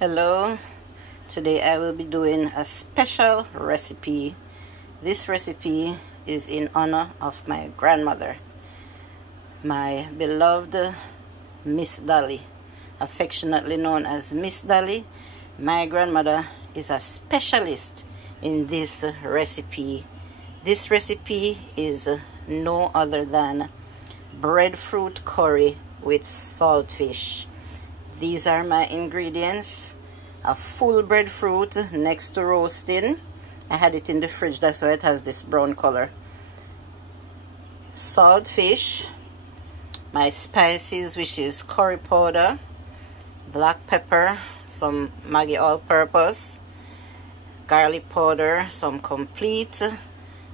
Hello, today I will be doing a special recipe. This recipe is in honor of my grandmother, my beloved Miss Dolly, affectionately known as Miss Dolly. My grandmother is a specialist in this recipe. This recipe is no other than breadfruit curry with saltfish. These are my ingredients: a full breadfruit next to roasting. I had it in the fridge, that's why it has this brown color. Saltfish, my spices, which is curry powder, black pepper, some Maggi all-purpose, garlic powder, some complete,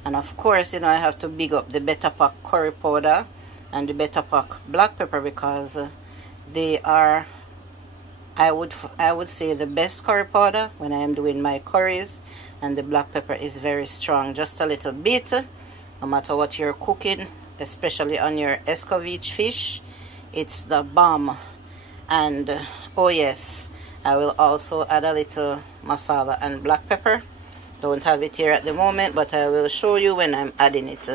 and of course, I have to big up the Better Pack curry powder and the Better Pack black pepper because they are, I would say, the best curry powder when I am doing my curries. And the black pepper is very strong, just a little bit, no matter what you're cooking, especially on your escovitch fish. It's the bomb. And oh yes, I will also add a little masala and black pepper. Don't have it here at the moment, but I will show you when I'm adding it.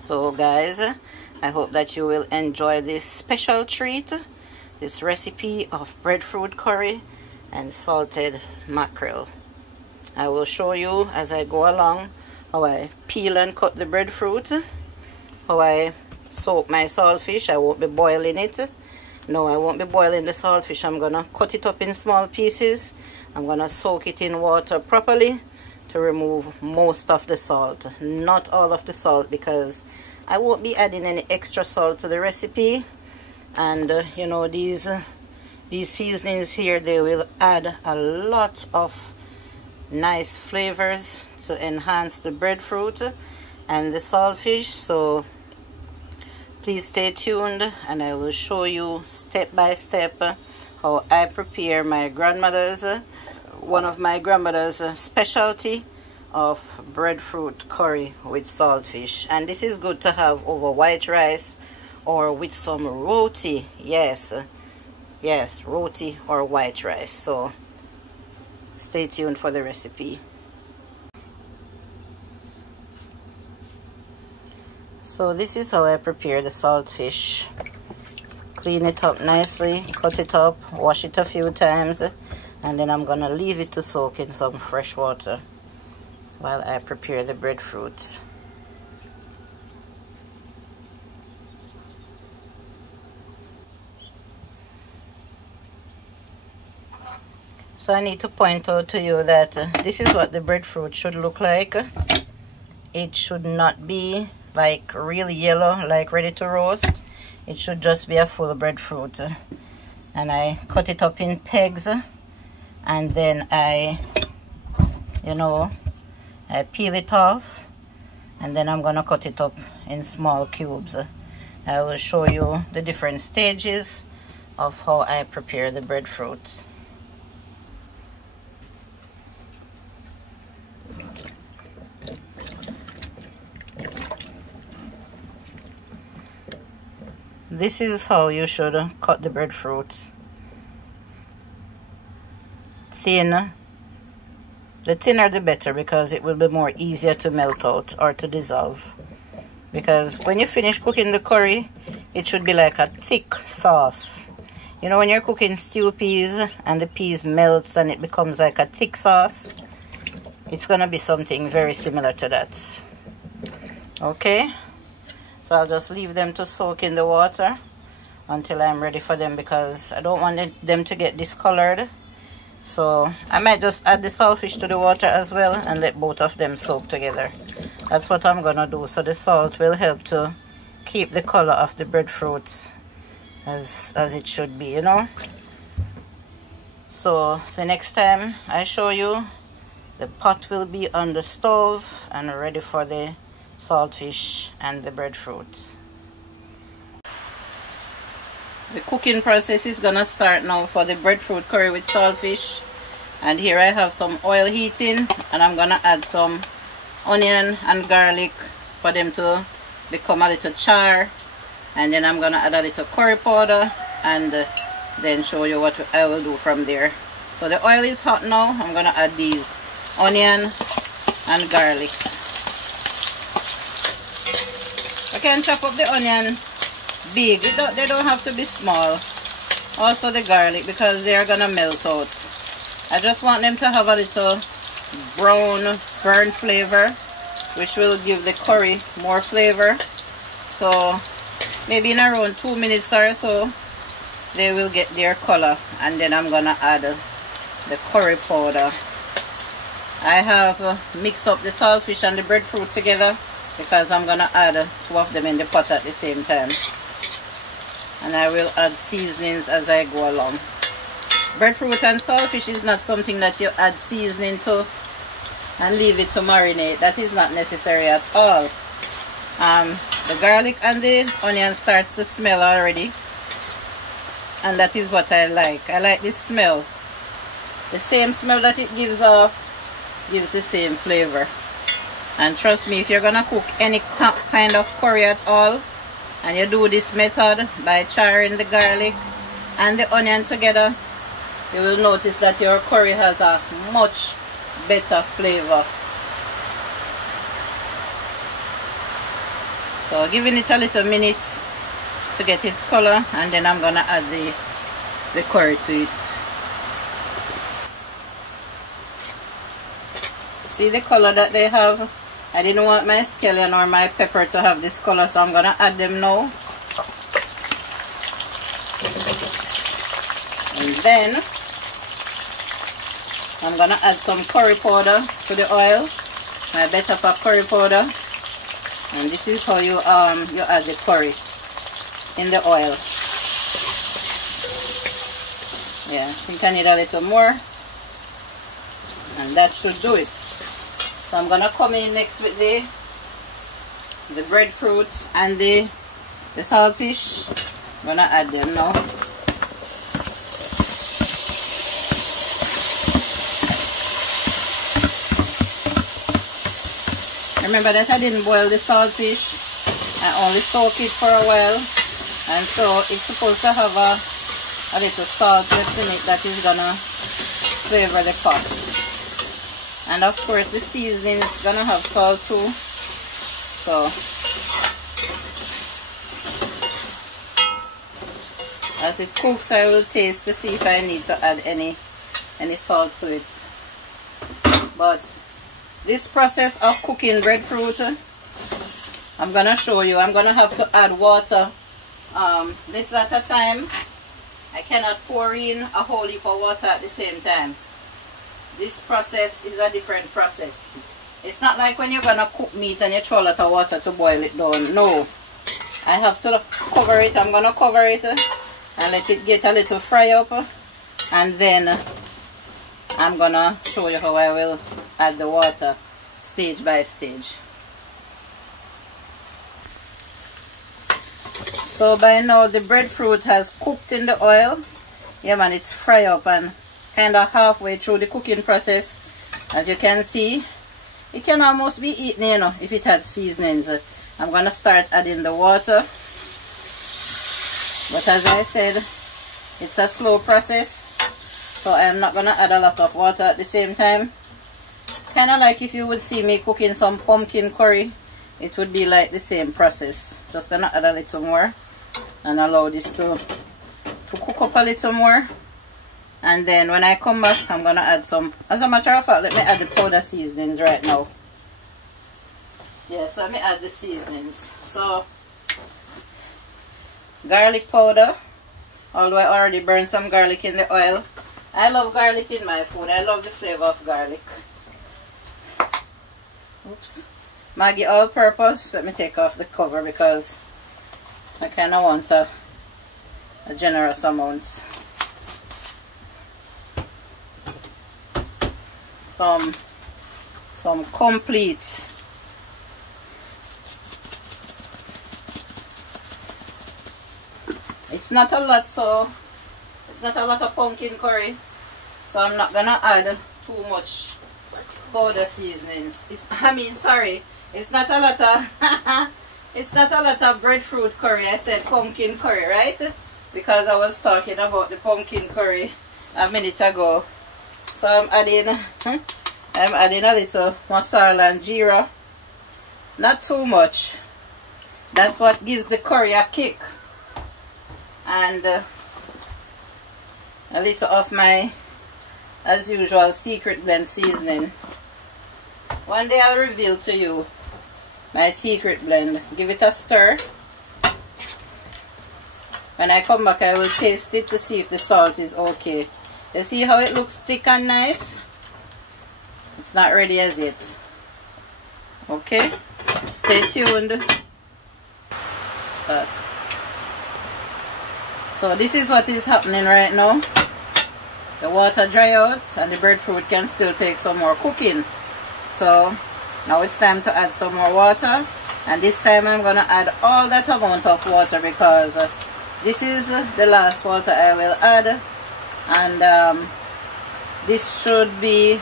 So guys, I hope that you will enjoy this special treat, this recipe of breadfruit curry and salted mackerel. I will show you as I go along how I peel and cut the breadfruit, how I soak my saltfish. I won't be boiling it. No, I won't be boiling the saltfish. I'm gonna cut it up in small pieces. I'm gonna soak it in water properly to remove most of the salt, not all of the salt, because I won't be adding any extra salt to the recipe. And these seasonings here, they will add a lot of nice flavors to enhance the breadfruit and the saltfish. So please stay tuned and I will show you step by step how I prepare my grandmother's, one of my grandmother's specialty of breadfruit curry with saltfish. And this is good to have over white rice or with some roti. Yes, roti or white rice. So stay tuned for the recipe. So this is how I prepare the saltfish. Clean it up nicely, cut it up, wash it a few times, and then I'm gonna leave it to soak in some fresh water while I prepare the breadfruits. So I need to point out to you that this is what the breadfruit should look like. It should not be like really yellow, like ready to roast. It should just be a full breadfruit. And I cut it up in pegs, and then I peel it off, and then I'm gonna cut it up in small cubes. I will show you the different stages of how I prepare the breadfruit. This is how you should cut the breadfruit. Thin. The thinner the better, because it will be more easier to melt out or to dissolve. Because when you finish cooking the curry, it should be like a thick sauce. When you're cooking stew peas and the peas melts and it becomes like a thick sauce, it's gonna be something very similar to that. Okay? So I'll just leave them to soak in the water until I'm ready for them, because I don't want them to get discolored. So I might just add the saltfish to the water as well and let both of them soak together. That's what I'm gonna do. So the salt will help to keep the color of the breadfruit as it should be, So the next time I show you, the pot will be on the stove and ready for the saltfish and the breadfruit. The cooking process is gonna start now for the breadfruit curry with saltfish. And here I have some oil heating, and I'm gonna add some onion and garlic for them to become a little char. And then I'm gonna add a little curry powder and then show you what I will do from there. So the oil is hot now. I'm gonna add these onion and garlic. I can chop up the onion big. They don't have to be small. Also the garlic, because they are gonna melt out. I just want them to have a little brown burnt flavor, which will give the curry more flavor. So maybe in around 2 minutes or so they will get their color, and then I'm gonna add the curry powder. I have mixed up the saltfish and the breadfruit together because I'm gonna add 2 of them in the pot at the same time, and I will add seasonings as I go along. Breadfruit and saltfish is not something that you add seasoning to and leave it to marinate. That is not necessary at all. The garlic and the onion starts to smell already, and that is what I like. I like this smell. The same smell that it gives off gives the same flavor. And trust me, if you're gonna cook any kind of curry at all, and you do this method by charring the garlic and the onion together, you will notice that your curry has a much better flavor. So giving it a little minute to get its color, and then I'm gonna add the curry to it. See the color that they have? I didn't want my scallion or my pepper to have this color, so I'm gonna add them now. And then I'm gonna add some curry powder to the oil, my bell pepper curry powder, and this is how you add the curry in the oil. Yeah, I think I need a little more, and that should do it. So I'm gonna come in next with the breadfruit and the saltfish. I'm gonna add them now. Remember that I didn't boil the saltfish. I only soak it for a while, and so it's supposed to have a little salt left in it that is gonna flavor the pot. And of course the seasoning is gonna have salt too. So as it cooks, I will taste to see if I need to add any salt to it. But this process of cooking breadfruit, I'm gonna show you. I'm gonna have to add water little at a time. I cannot pour in a whole heap of water at the same time. This process is a different process. It's not like when you're gonna cook meat and you throw a lot of water to boil it down. No, I have to cover it. I'm gonna cover it and let it get a little fry up, and then I'm gonna show you how I will add the water stage by stage. So by now the breadfruit has cooked in the oil. Yeah man, it's fry up and kind of halfway through the cooking process. As you can see, it can almost be eaten, you know, if it had seasonings. I'm gonna start adding the water, but as I said, it's a slow process, so I'm not gonna add a lot of water at the same time. Kind of like if you would see me cooking some pumpkin curry, it would be like the same process. Just gonna add a little more and allow this to cook up a little more. And then when I come back, I'm gonna add some, as a matter of fact, let me add the powder seasonings right now. Yes, let me add the seasonings. So garlic powder, although I already burned some garlic in the oil. I love garlic in my food. I love the flavor of garlic. Oops. Maggi all-purpose. Let me take off the cover because I kind of want a generous amount. Some complete. It's not a lot, so it's not a lot of pumpkin curry, so I'm not gonna add too much powder seasonings. It's not a lot of it's not a lot of breadfruit curry. I said pumpkin curry, right? Because I was talking about the pumpkin curry a minute ago. So I'm adding a little masala and jeera. Not too much. That's what gives the curry a kick. And a little of my, as usual, secret blend seasoning. One day I'll reveal to you my secret blend. Give it a stir. When I come back, I will taste it to see if the salt is okay. You see how it looks thick and nice? It's not ready as yet. Okay, stay tuned. So this is what is happening right now. The water dry out and the breadfruit can still take some more cooking. So now it's time to add some more water, and this time I'm gonna add all that amount of water because this is the last water I will add, and this should be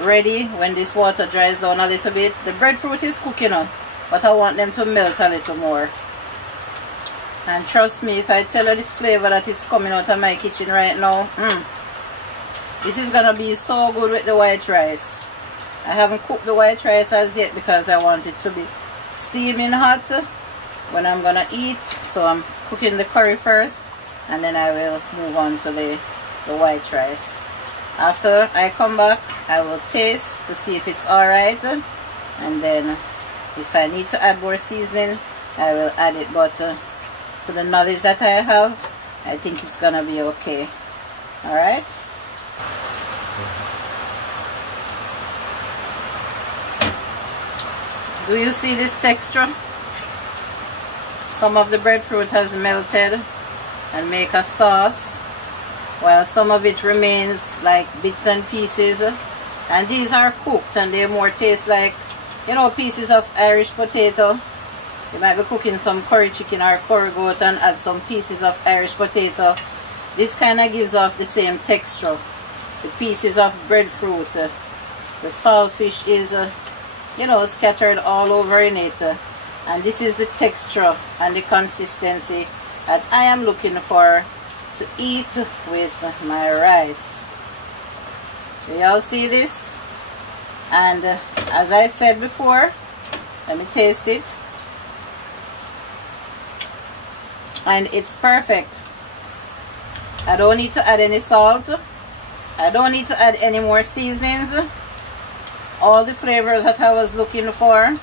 ready when this water dries down a little bit. The breadfruit is cooking up, but I want them to melt a little more. And trust me, if I tell you the flavor that is coming out of my kitchen right now, this is gonna be so good with the white rice. I haven't cooked the white rice as yet because I want it to be steaming hot when I'm gonna eat. So I'm cooking the curry first, and then I will move on to the white rice. After I come back, I will taste to see if it's alright, and then if I need to add more seasoning, I will add it. But to the knowledge that I have, I think it's gonna be okay. Alright. Do you see this texture? Some of the breadfruit has melted and make a sauce, while some of it remains like bits and pieces. And these are cooked and they more taste like, you know, pieces of Irish potato. You might be cooking some curry chicken or curry goat and add some pieces of Irish potato. This kind of gives off the same texture. The pieces of breadfruit, the saltfish is you know, scattered all over in it, and this is the texture and the consistency that I am looking for to eat with my rice. Do y'all see this? And as I said before, let me taste it, and it's perfect. I don't need to add any salt. I don't need to add any more seasonings. All the flavors that I was looking for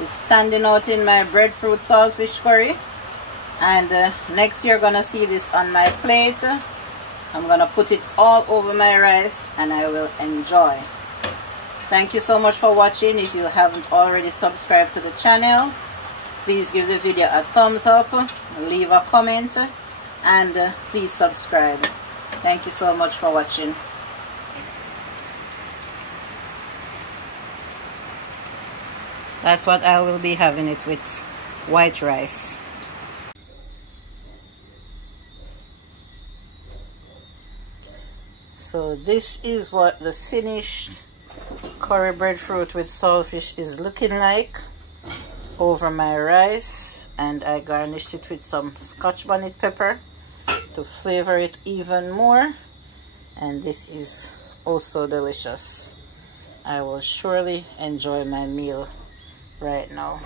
is standing out in my breadfruit saltfish curry. And next you're gonna see this on my plate. I'm gonna put it all over my rice and I will enjoy. Thank you so much for watching. If you haven't already subscribed to the channel, please give the video a thumbs up, leave a comment, and please subscribe. Thank you so much for watching. That's what I will be having it with, white rice. So this is what the finished curry breadfruit with saltfish is looking like over my rice, and I garnished it with some Scotch bonnet pepper to flavor it even more, and this is also delicious. I will surely enjoy my meal right now.